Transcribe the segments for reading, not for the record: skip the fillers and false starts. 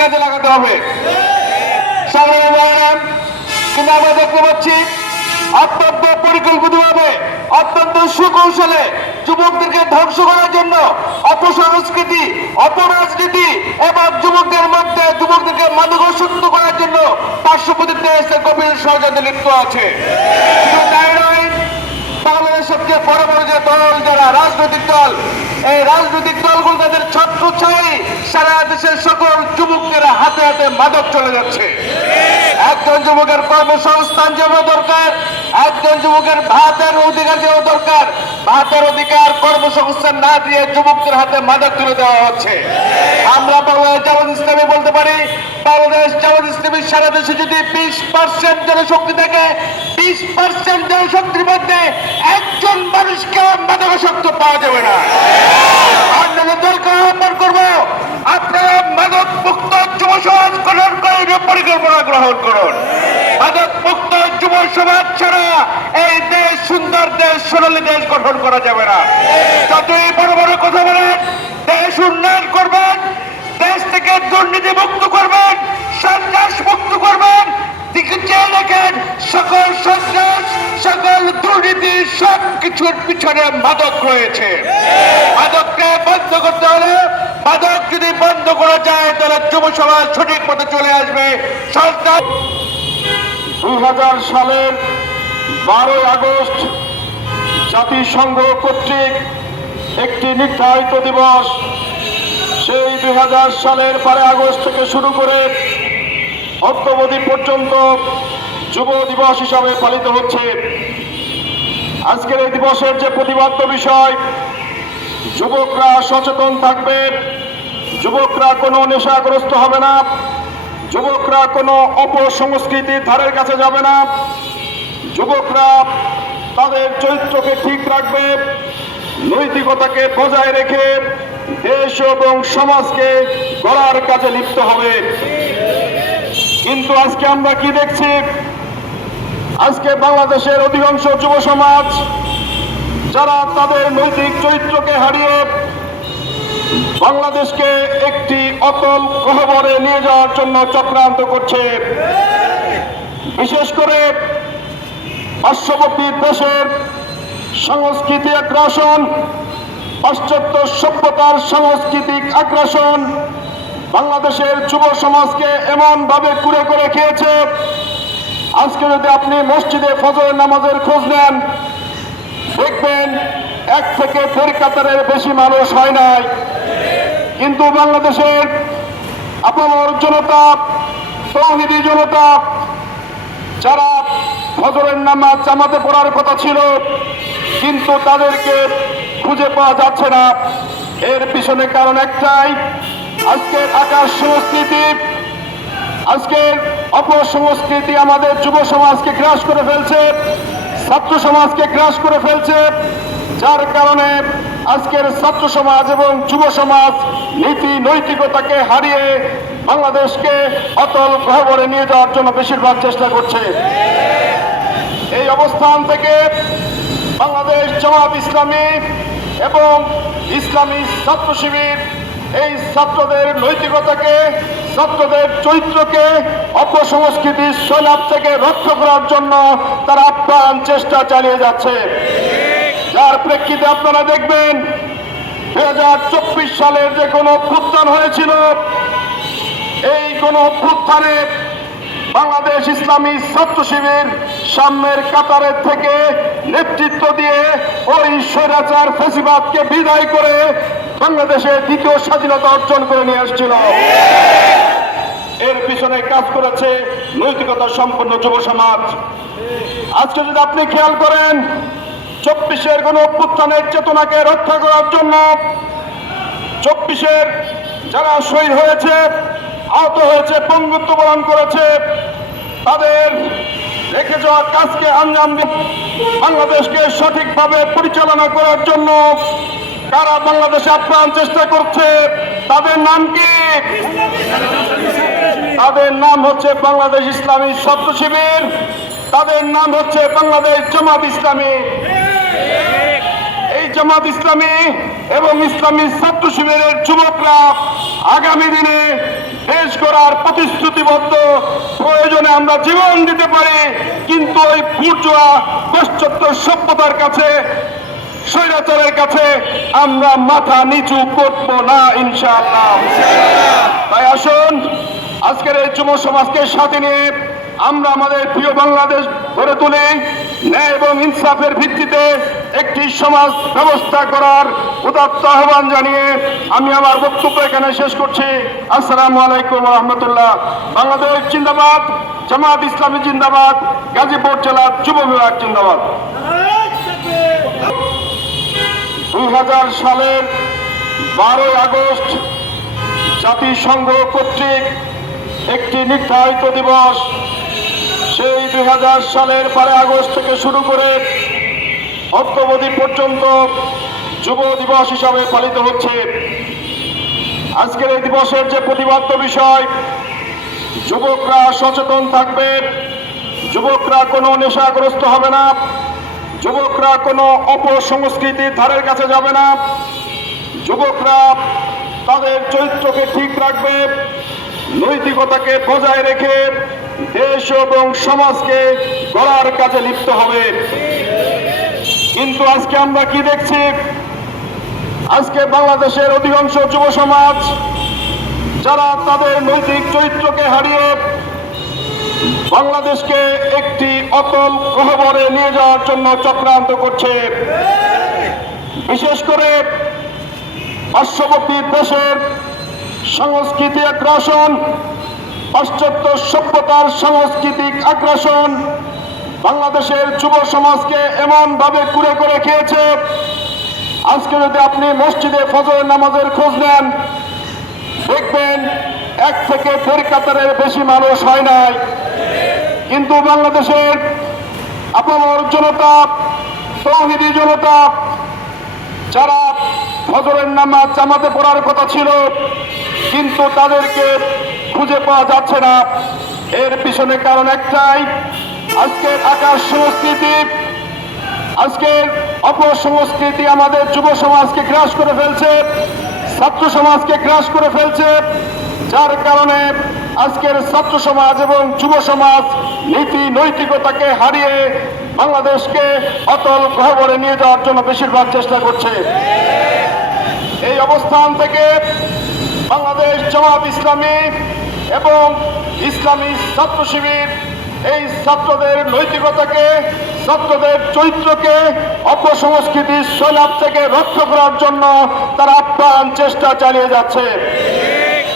কাজে লাগাতে হবে। কিন্তু আমরা দেখতে পাচ্ছি অত্যন্ত পরিকল্পিতভাবে অত্যন্ত সুকৌশলে যুবকদেরকে ধ্বংস করার জন্য অপসংস্কৃতি অপরাজনীতি এবং যুবকদেরকে মাদকাসক্ত করার জন্য পার্শ্ববর্তী দেশের গভীর ষড়যন্ত্রে লিপ্ত আছে। তাই নয়, বাংলাদেশের সবচেয়ে বড় বড় যে দল যারা রাজনৈতিক দল, এই রাজনৈতিক দলগুলো তাদের ছত্রছায়ায় সারা দেশের সকল যুবকদের হাতে হাতে মাদক চলে যাচ্ছে। একজন যুবকের কর্মসংস্থান যেমন দরকার, একজন যুবকের ভাতের অধিকার যেমন দরকার, ভাতের অধিকার কর্মসংস্থান না দিয়ে যুবকদের হাতে মাদক তুলে দেওয়া হচ্ছে। আমরা বাংলাদেশ জামাত ইসলামী বলতে পারি, বাংলাদেশ জামাত ইসলামী সারা দেশে যদি 20% জনশক্তি থাকে, 20% জনশক্তির মধ্যে একজন মানুষকে মাদকাসক্ত পাওয়া যাবে না। আপনাদের দলকে আহ্বান করবো, আপনারা মাদক মুক্ত যুব সমাজ গঠন করে পরিকল্পনা গ্রহণ করুন। মাদক মুক্ত যুব সমাজ ছাড়া এই দেশ সুন্দর দেশ, সোনালী দেশ গঠন করা যাবে না। যতই বড় বড় কথা বলেন, দেশ উন্নয়ন করবেন, দেশ থেকে দুর্নীতি মুক্ত করবেন, সন্ত্রাস মুক্ত করবেন, দেখেন সকল সন্ত্রাস সকল দুর্নীতি সবকিছুর পিছনে মাদক রয়েছে। মাদককে বন্ধ করতে হলে, মাদক যদি বন্ধ করা যায় তাহলে যুব সমাজ সঠিক পথে চলে আসবে। 2000 সালের 12 আগস্ট জাতিসংঘ কর্তৃক একটি নির্ধারিত দিবস। সেই 2000 সালের 12 আগস্ট থেকে শুরু করে অদ্যাবধি পর্যন্ত যুব দিবস হিসাবে পালিত হচ্ছে। আজকের এই দিবসের যে প্রতিপাদ্য বিষয়, যুবকরা সচেতন থাকবে, যুবকরা কোনো নেশাগ্রস্ত হবে না, যুবকরা কোনো অপসংস্কৃতির ধারের কাছে যাবে না, যুবকরা তাদের চরিত্রকে ঠিক রাখবে, নৈতিকতাকে বজায় রেখে দেশ এবং সমাজকে গড়ার কাজে লিপ্ত হবে। কিন্তু আজকে আমরা কি দেখছি? আজকে বাংলাদেশের অধিকাংশ যুব সমাজ যারা তাদের নৈতিক চরিত্রকে হারিয়ে বাংলাদেশকে একটি অতল গহ্বরে নিয়ে যাওয়ার জন্য চক্রান্ত করছে। বিশেষ করে পার্শ্ববর্তী দেশের সংস্কৃতি আগ্রাসন, পাশ্চাত্য সভ্যতার সাংস্কৃতিক আগ্রাসন বাংলাদেশের যুব সমাজকে এমন ভাবে কুড়ে করে খেয়েছে। আজকে যদি আপনি মসজিদে ফজরের নামাজের খোঁজ নেন, দেখবেন 1 থেকে 1.5 কাতারের বেশি মানুষ হয় নাই। কিন্তু বাংলাদেশের আপামর জনতা, তৌহিদি জনতা, যারা ফজরের নামাজ জামাতে পড়ার কথা ছিল কিন্তু তাদেরকে খুঁজে পাওয়া যাচ্ছে না। এর পিছনে কারণ একটাই, আজকের আকাশ সংস্কৃতি, আজকের অপসংস্কৃতি আমাদের যুব সমাজকে গ্রাস করে ফেলছে, ছাত্র সমাজকে গ্রাস করে ফেলছে, যার কারণে আজকের ছাত্র সমাজ এবং যুব সমাজ নীতি নৈতিকতাকে হারিয়ে বাংলাদেশকে অতল গহ্বরে নিয়ে যাওয়ার জন্য বেশিরভাগ চেষ্টা করছে। এই অবস্থান থেকে বাংলাদেশ জামাত ইসলামী এবং ইসলামী ছাত্র শিবির এই ছাত্রদের নৈতিকতাকে, ছাত্রদের চরিত্রকে অপসংস্কৃতির সৈলাভ থেকে রক্ষা করার জন্য তারা আপ্রাণ চেষ্টা চালিয়ে যাচ্ছে। যার প্রেক্ষিতে আপনারা দেখবেন 2024 সালের যে কোনো অভ্যুত্থান হয়েছিল, এই কোনো অভ্যুত্থানে বাংলাদেশ ইসলামী ছাত্র শিবির সামনের কাতারের থেকে নেতৃত্ব দিয়ে ওই স্বৈরাচার ফ্যাসিবাদকে বিদায় করে বাংলাদেশের দ্বিতীয় স্বাধীনতা অর্জন করে নিয়ে আসছিল। এর পিছনে কাজ করেছে নৈতিকতা সম্পন্ন যুব সমাজ। আজকে যদি আপনি খেয়াল করেন, 24-এর কোন অভ্যুত্থানের চেতনাকে রক্ষা করার জন্য 24-এর যারা শহীদ হয়েছে, আহত হয়েছে, পঙ্গুত্ব বরণ করেছে, তাদের রেখে যাওয়া কাজকে আঞ্জাম দিয়ে বাংলাদেশকে সঠিকভাবে পরিচালনা করার জন্য কারা বাংলাদেশে আপ্রাণ চেষ্টা করছে, তাদের নাম কি? তাদের নাম হচ্ছে বাংলাদেশ ইসলামী ছাত্র শিবির, তাদের নাম হচ্ছে বাংলাদেশ জামাত ইসলামী। এই জামাত ইসলামী এবং ইসলামী ছাত্র শিবিরের যুবকরা আগামী দিনে দেশ গড়ার প্রতিশ্রুতিবদ্ধ। প্রয়োজনে আমরা জীবন দিতে পারি, কিন্তু ওই বুর্জোয়া পাশ্চাত্য সভ্যতার কাছে, স্বৈরাচারের কাছে আমরা মাথা নিচু করব না ইনশাআল্লাহ। তাই আসুন আজকের এই যুব সমাজকে সাথে নিয়ে আমরা আমাদের প্রিয় বাংলাদেশ গড়ে তুলি। ন্যায় এবং ইনসাফের ভিত্তিতে একটি সমাজ ব্যবস্থা করার উদাত্ত আহ্বান জানিয়ে আমি আমার বক্তব্য এখানে শেষ করছি। আসসালামু আলাইকুম রহমতুল্লাহ। বাংলাদেশ জিন্দাবাদ, জামাত ইসলামী জিন্দাবাদ, গাজীপুর জেলার যুব বিভাগ জিন্দাবাদ। 2000 সালের 12 আগস্ট জাতিসংঘ কর্তৃক একটি নির্ধারিত দিবস। সেই 2000 সালের 12 আগস্ট থেকে শুরু করে অদ্যাবধি পর্যন্ত যুব দিবস হিসাবে পালিত হচ্ছে। আজকের এই দিবসের যে প্রতিপাদ্য বিষয়, যুবকরা সচেতন থাকবে, যুবকরা কোনো নেশাগ্রস্ত হবে না, যুবকরা কোনো অপসংস্কৃতির ধারের কাছে যাবে না, যুবকরা তাদের চরিত্রকে ঠিক রাখবে, নৈতিকতাকে বজায় রেখে দেশ এবং সমাজকে গড়ার কাজে লিপ্ত হবে। কিন্তু আজকে আমরা কি দেখছি? আজকে বাংলাদেশের অধিকাংশ যুব সমাজ যারা তাদের নৈতিক চরিত্রকে হারিয়ে বাংলাদেশকে একটি অতল গহ্বরে নিয়ে যাওয়ার জন্য চক্রান্ত করছে। বিশেষ করে পার্শ্ববর্তী দেশের সংস্কৃতি আগ্রাসন, পাশ্চাত্য সভ্যতার সাংস্কৃতিক আগ্রাসন বাংলাদেশের যুব সমাজকে এমন ভাবে কুরে করে খেয়েছে। আজকে যদি আপনি মসজিদে ফজরের নামাজের খোঁজ নেন, দেখবেন 1 থেকে 1.5 কাতারের বেশি মানুষ হয় নাই। কিন্তু বাংলাদেশের আপামর জনতা, তৌহিদি জনতা, যারা ফজরের নামাজ জামাতে পড়ার কথা ছিল কিন্তু তাদেরকে খুঁজে পাওয়া যাচ্ছে না। এর পিছনে কারণ একটাই, আজকের আকাশ সংস্কৃতি, আজকের অপসংস্কৃতি আমাদের যুব সমাজকে গ্রাস করে ফেলছে, ছাত্র সমাজকে গ্রাস করে ফেলছে। যার কারণে আজকের ছাত্র সমাজ এবং যুব সমাজ নীতি নৈতিকতাকে হারিয়ে বাংলাদেশকে অতল গহ্বরে নিয়ে যাওয়ার জন্য বেশিরভাগ চেষ্টা করছে। এই অবস্থান থেকে বাংলাদেশ জামাত ইসলামী এবং ইসলামী ছাত্র শিবির এই ছাত্রদের নৈতিকতাকে, ছাত্রদের চরিত্রকে অপসংস্কৃতির সৈলাভ থেকে রক্ষা করার জন্য তারা আপ্রাণ চেষ্টা চালিয়ে যাচ্ছে।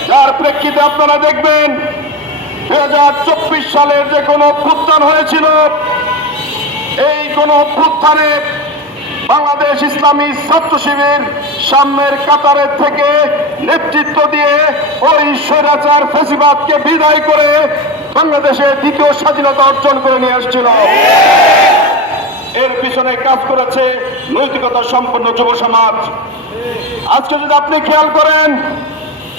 যার প্রেক্ষিতে আপনারা দেখবেন 2024 সালের যে কোনো অভ্যুত্থান হয়েছিল, এই কোন অভ্যুত্থানে বাংলাদেশ ইসলামী ছাত্র শিবির সামনের কাতারের থেকে নেতৃত্ব দিয়ে ওই স্বৈরাচার ফ্যাসিবাদকে বিদায় করে বাংলাদেশের দ্বিতীয় স্বাধীনতা অর্জন করে নিয়ে আসছিল। এর পিছনে কাজ করেছে নৈতিকতা সম্পন্ন যুব সমাজ। আজকে যদি আপনি খেয়াল করেন,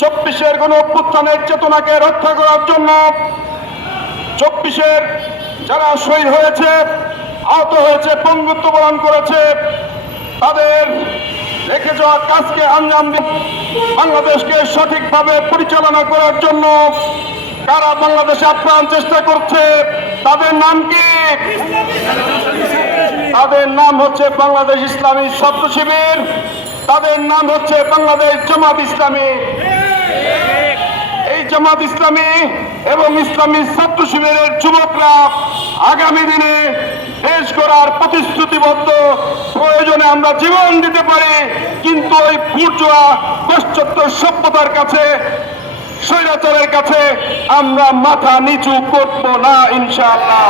24-এর কোন অভ্যুত্থানের চেতনাকে রক্ষা করার জন্য 24-এর যারা শহীদ হয়েছে, আহত হয়েছে, পঙ্গুত্ব বরণ করেছে, তাদের রেখে যাওয়া কাজকে আঞ্জাম দিয়ে বাংলাদেশকে সঠিকভাবে পরিচালনা করার জন্য কারা বাংলাদেশে আপ্রাণ চেষ্টা করছে, তাদের নাম কি? তাদের নাম হচ্ছে বাংলাদেশ ইসলামী ছাত্র শিবির, তাদের নাম হচ্ছে বাংলাদেশ জামাত ইসলামী। এই জামাত ইসলামী এবং ইসলামী ছাত্র শিবিরের যুবকরা আগামী দিনে দেশ গড়ার প্রতিশ্রুতিবদ্ধ। প্রয়োজনে আমরা জীবন দিতে পারি, কিন্তু ওই বুর্জোয়া পাশ্চাত্য সভ্যতার কাছে, স্বৈরাচারের কাছে আমরা মাথা নিচু করব না ইনশাআল্লাহ।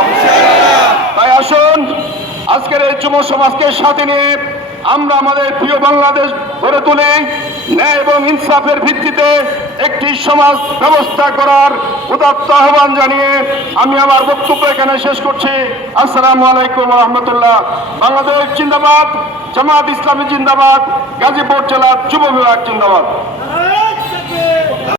তাই আসুন আজকের এই যুব সমাজকে সাথে নিয়ে আমরা আমাদের প্রিয় বাংলাদেশ গড়ে তুলি, ন্যায় এবং ইনসাফের ভিত্তিতে একটি সমাজ ব্যবস্থা করার উদাত্ত আহ্বান জানিয়ে আমি আমার বক্তব্য এখানে শেষ করছি। আসসালামু আলাইকুম ওয়া রাহমাতুল্লাহ। বাংলাদেশ জিন্দাবাদ, জামাত ইসলামী জিন্দাবাদ, গাজীপুর জেলার যুব বিভাগ জিন্দাবাদ।